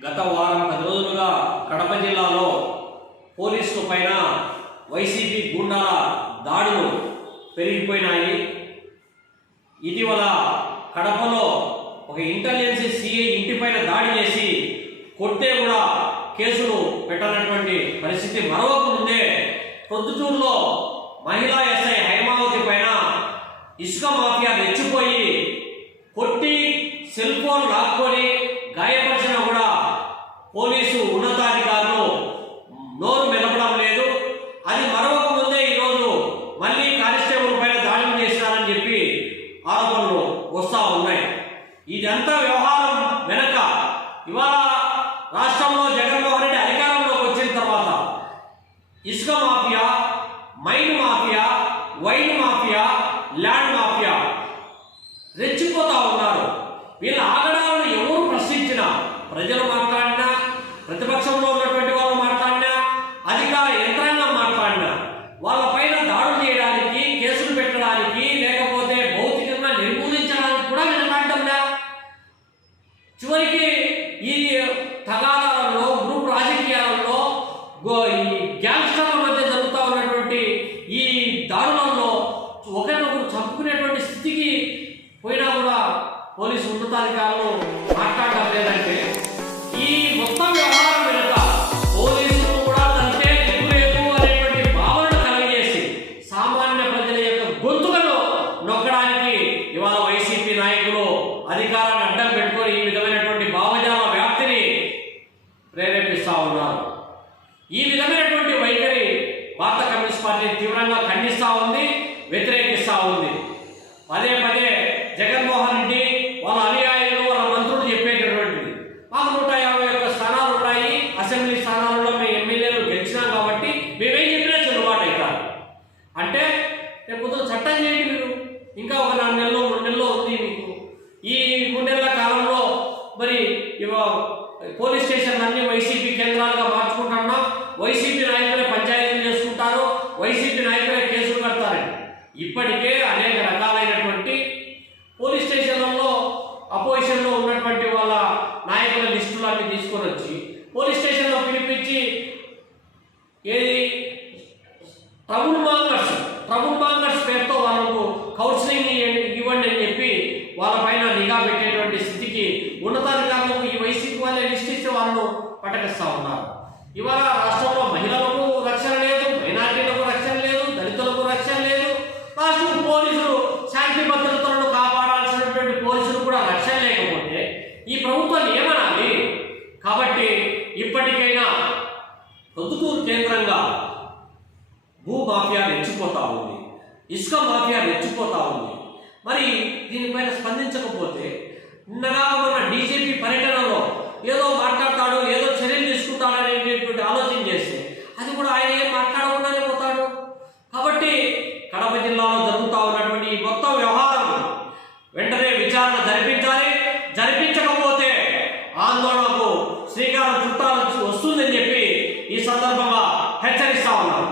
గత వారం పది రోజులుగా కడప జిల్లాలో పోలీసుల పైన వైసీపీ గుండాల దాడులు పెరిగిపోయినాయి. ఇటీవల కడపలో ఒక ఇంటెలిజెన్స్ సిఐ ఇంటిపైన దాడి చేసి కొట్టే కూడా కేసులు పెట్టనటువంటి పరిస్థితి మరొక ముందే ప్రొద్దుటూరులో మహిళా ఎస్ఐ హైమావతి పైన ఇసుక మాఫియా రెచ్చిపోయి కొట్టి సెల్ ఫోన్ లాక్కొని గాయపరిచిన పోలీసు ఉన్నతాధికారులు నోరు మెదపడం లేదు. అది మరొక ముందే ఈరోజు మళ్ళీ కానిస్టేబుల్ పైన దాడులు చేసినారని చెప్పి ఆరోపణలు వస్తూ ఉన్నాయి. ఇదంతా వ్యవహారం వెనక. ఇవాళ రాష్ట్రంలో జగన్మోహన్ రెడ్డి అధికారంలోకి వచ్చిన తర్వాత ఇసుక mafia mine mafia wine mafia land mafia రెచ్చిపోతా ఉన్నారు. వీళ్ళ ఆగడాలను ఎవరు ప్రశ్నించినా ప్రజలు మాట్లాడారు చివరికి ఈ తగాదాలలో గ్రూప్ రాజకీయాలలో గో- ఈ గ్యాంగ్స్టర్ల మధ్య జరుగుతూ ఉన్నటువంటి ఈ దారుణంలో ఒకరినొకరు చంపుకునేటువంటి స్థితికి పోయినా కూడా పోలీసు ఉన్నతాధికారులు అధికారాన్ని అడ్డం పెట్టుకొని ఈ విధమైనటువంటి భావజాల వ్యాప్తిని ప్రేరేపిస్తూ ఉన్నారు. ఈ విధమైనటువంటి వైఖరి భారత కమ్యూనిస్ట్ పార్టీ తీవ్రంగా ఖండిస్తూ ఉంది వ్యతిరేకిస్తూ ఉంది. పదే పదే జగన్మోహన్ రెడ్డి వాళ్ళ అనుయాయులు వాళ్ళ మంత్రులు చెప్పేటటువంటిది. మాకు నూట యాభై ఒక్క స్థానాలు ఉన్నాయి. అసెంబ్లీ స్థానాలలో మేము ఎమ్మెల్యేలు గెలిచినాం కాబట్టి మేమేం చెప్పినా చెల్లుబాటు అవుతారు. అంటే రేపు చట్టం చేయండి మీరు. ఇంకా ఒక నాలుగు నెలలు మూడు నెలలు ఉంది మీకు ఈ మూడు నెలల కాలంలో మరి ఇవ- పోలీస్ స్టేషన్ అన్ని వైసీపీ కేంద్రాలుగా మార్చుకుంటున్నాం వైసీపీ నాయకులే పంచాయతీలు చేసుకుంటారు వైసీపీ నాయకులే కేసులు కడతారని ఇప్పటికే అనేక రకాలైనటువంటి పోలీస్ స్టేషన్లలో అపోజిషన్లో ఉన్నటువంటి వాళ్ళ నాయకుల లిస్టులన్నీ తీసుకొని వచ్చి పోలీస్ స్టేషన్లో పిలిపించి ఏది ప్రకటిస్తూ ఉన్నారు ఇవాళ రాష్ట్రంలో మహిళలకు రక్షణ లేదు మైనార్టీలకు రక్షణ లేదు దళితులకు రక్షణ లేదు. రాష్ట్రం పోలీసులు శాంతి భద్రతలను కాపాడాల్సినటువంటి పోలీసులు కూడా రక్షణ లేకపోతే ఈ ప్రభుత్వం ఏమనాలి? కాబట్టి ఇప్పటికైనా పొద్దుతూరు కేంద్రంగా భూ మాఫియా రెచ్చిపోతా ఉంది. ఇసుక మాఫియా రెచ్చిపోతా ఉంది. మరి దీనిపైన స్పందించకపోతే నిన్నగా ఉన్న డీజీపీ పర్యటనలో ఏదో మాట్లాడతాడు ఏదో చర్యలు తీసుకుంటాడు అనేటువంటి ఆలోచన చేస్తే అది కూడా ఆయన ఏం మాట్లాడకుండానే పోతాడు. కాబట్టి కడప జిల్లాలో జరుగుతూ ఉన్నటువంటి ఈ మొత్తం వ్యవహారం వెంటనే విచారణ జరిపించాలి. జరిపించకపోతే ఆందోళనకు శ్రీకారం చుట్టాలు వస్తుందని చెప్పి ఈ సందర్భంగా హెచ్చరిస్తా ఉన్నాను